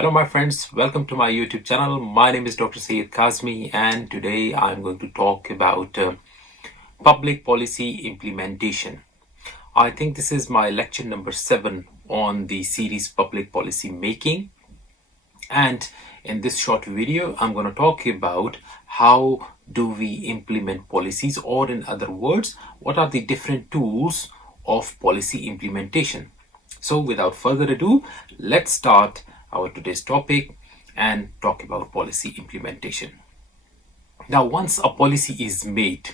Hello, my friends. Welcome to my YouTube channel. My name is Dr. Syed Kazmi, and today I'm going to talk about public policy implementation. I think this is my lecture number 7 on the series Public Policy Making. And in this short video, I'm going to talk about how do we implement policies, or in other words, what are the different tools of policy implementation. So without further ado, let's start our today's topic and talk about policy implementation. Now, once a policy is made,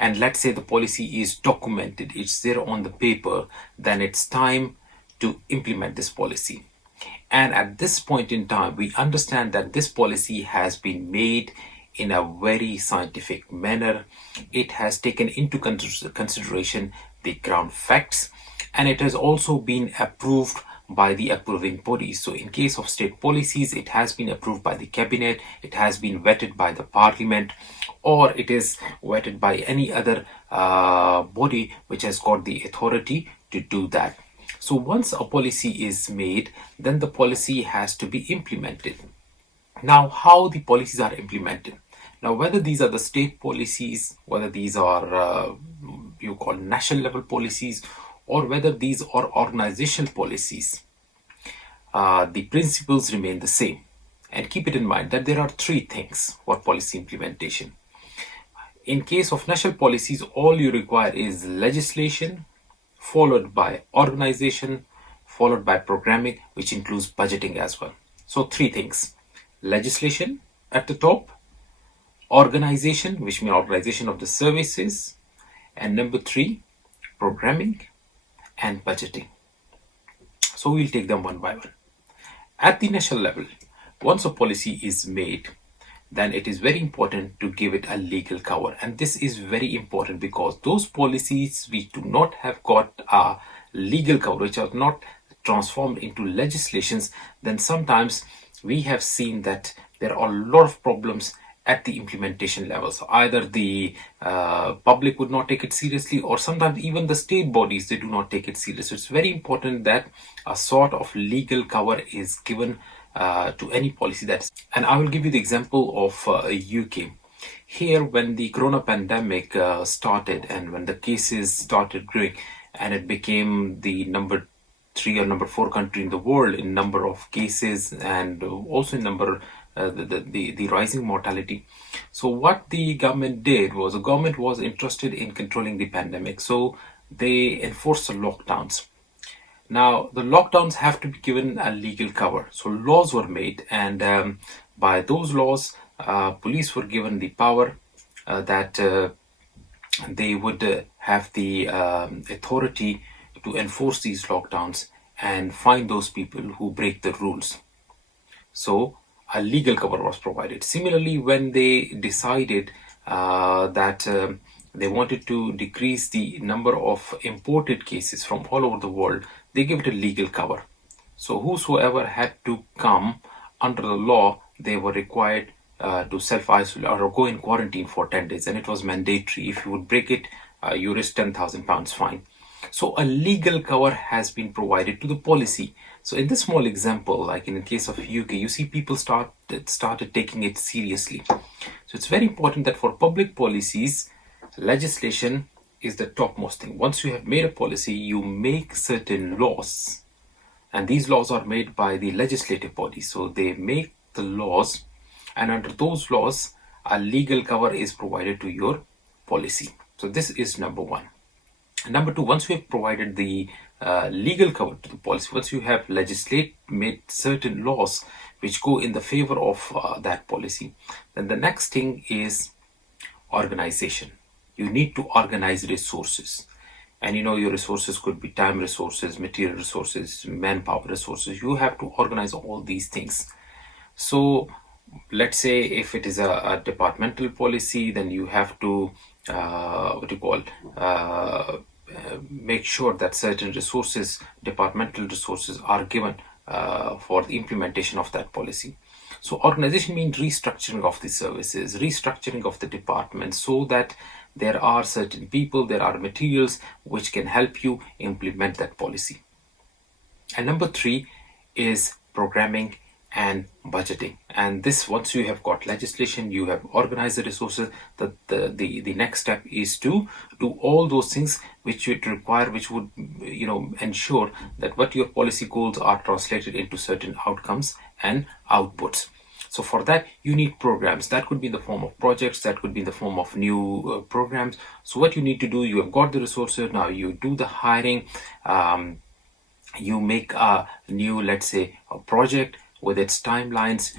and let's say the policy is documented, it's there on the paper, then it's time to implement this policy. And at this point in time, we understand that this policy has been made in a very scientific manner. It has taken into consideration the ground facts, and it has also been approved by the approving bodies. So in case of state policies, it has been approved by the cabinet, it has been vetted by the parliament, or it is vetted by any other body which has got the authority to do that. So once a policy is made, then the policy has to be implemented. Now, how the policies are implemented. Now, whether these are the state policies, whether these are you call national level policies, or whether these are organizational policies, the principles remain the same. And keep it in mind that there are three things for policy implementation. In case of national policies, all you require is legislation, followed by organization, followed by programming, which includes budgeting as well. So three things: legislation at the top, organization, which means organization of the services, and number three, programming and budgeting. So we'll take them one by one. At the national level, once a policy is made, then it is very important to give it a legal cover. And this is very important because those policies which do not have got a legal cover, which are not transformed into legislations, then sometimes we have seen that there are a lot of problems at the implementation level. So either the public would not take it seriously, or sometimes even the state bodies, they do not take it seriously. So it's very important that a sort of legal cover is given to any policy that's. And I will give you the example of UK. Here, when the corona pandemic started, and when the cases started growing, and it became the number 3 or number 4 country in the world in number of cases, and also in number the rising mortality. So what the government did was, the government was interested in controlling the pandemic, so they enforced the lockdowns. Now, the lockdowns have to be given a legal cover. So laws were made, and by those laws, police were given the power that they would have the authority to enforce these lockdowns and find those people who break the rules. So a legal cover was provided. Similarly, when they decided that they wanted to decrease the number of imported cases from all over the world, they gave it a legal cover. So whosoever had to come under the law, they were required to self-isolate or go in quarantine for 10 days, and it was mandatory. If you would break it, you risk £10,000 fine. So a legal cover has been provided to the policy. So in this small example, like in the case of UK, you see people started taking it seriously. So it's very important that for public policies, legislation is the topmost thing. Once you have made a policy, you make certain laws, and these laws are made by the legislative body. So they make the laws, and under those laws, a legal cover is provided to your policy. So this is number one. Number two, once you have provided the legal cover to the policy, once you have made certain laws which go in the favor of that policy, then the next thing is organization. You need to organize resources. And your resources could be time resources, material resources, manpower resources. You have to organize all these things. So let's say if it is a departmental policy, then you have to make sure that certain resources, departmental resources, are given for the implementation of that policy. So organization means restructuring of the services, restructuring of the departments, so that there are certain people, there are materials which can help you implement that policy. And number three is programming and budgeting. And this, once you have got legislation, you have organized the resources, the next step is to do all those things which would require, which would ensure that what your policy goals are translated into certain outcomes and outputs. So for that, you need programs. That could be in the form of projects, that could be in the form of new programs. So what you need to do, you have got the resources, now you do the hiring, you make a new, let's say, a project with its timelines,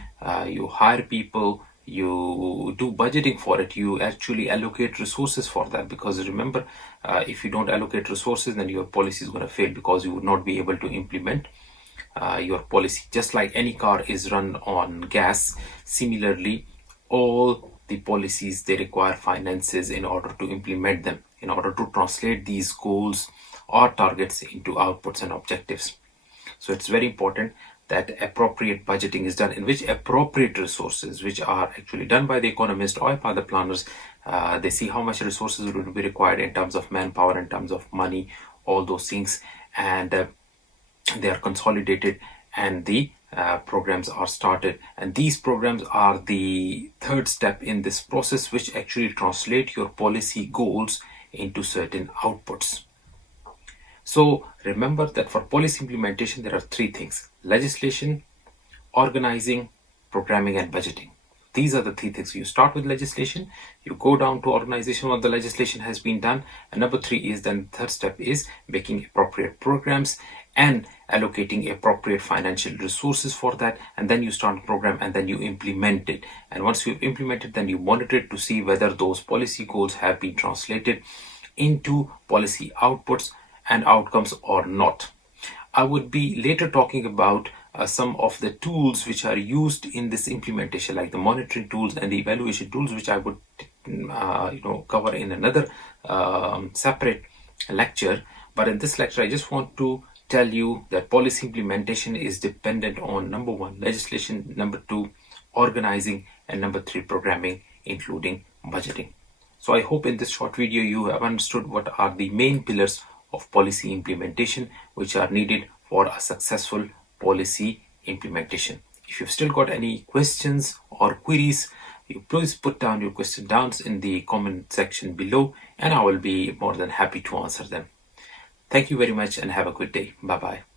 you hire people, you do budgeting for it, you actually allocate resources for that. Because remember, if you don't allocate resources, then your policy is going to fail, because you would not be able to implement your policy. Just like any car is run on gas, similarly, all the policies, they require finances in order to implement them, in order to translate these goals or targets into outputs and objectives. So it's very important that appropriate budgeting is done, in which appropriate resources, which are actually done by the economist or by the planners, they see how much resources will be required in terms of manpower, in terms of money, all those things, and they are consolidated, and the programs are started. And these programs are the third step in this process, which actually translate your policy goals into certain outputs. So remember that for policy implementation, there are three things: legislation, organizing, programming, and budgeting. These are the three things. You start with legislation, you go down to organization once the legislation has been done, and number three is, then the third step is making appropriate programs and allocating appropriate financial resources for that. And then you start a program, and then you implement it. And once you've implemented, then you monitor it to see whether those policy goals have been translated into policy outputs and outcomes or not. I would be later talking about some of the tools which are used in this implementation, like the monitoring tools and the evaluation tools, which I would cover in another separate lecture. But in this lecture, I just want to tell you that policy implementation is dependent on, number one, legislation, number two, organizing, and number three, programming, including budgeting. So I hope in this short video you have understood what are the main pillars of policy implementation which are needed for a successful policy implementation. If you've still got any questions or queries, you please put down your question downs in the comment section below, and I will be more than happy to answer them. Thank you very much and have a good day. Bye bye.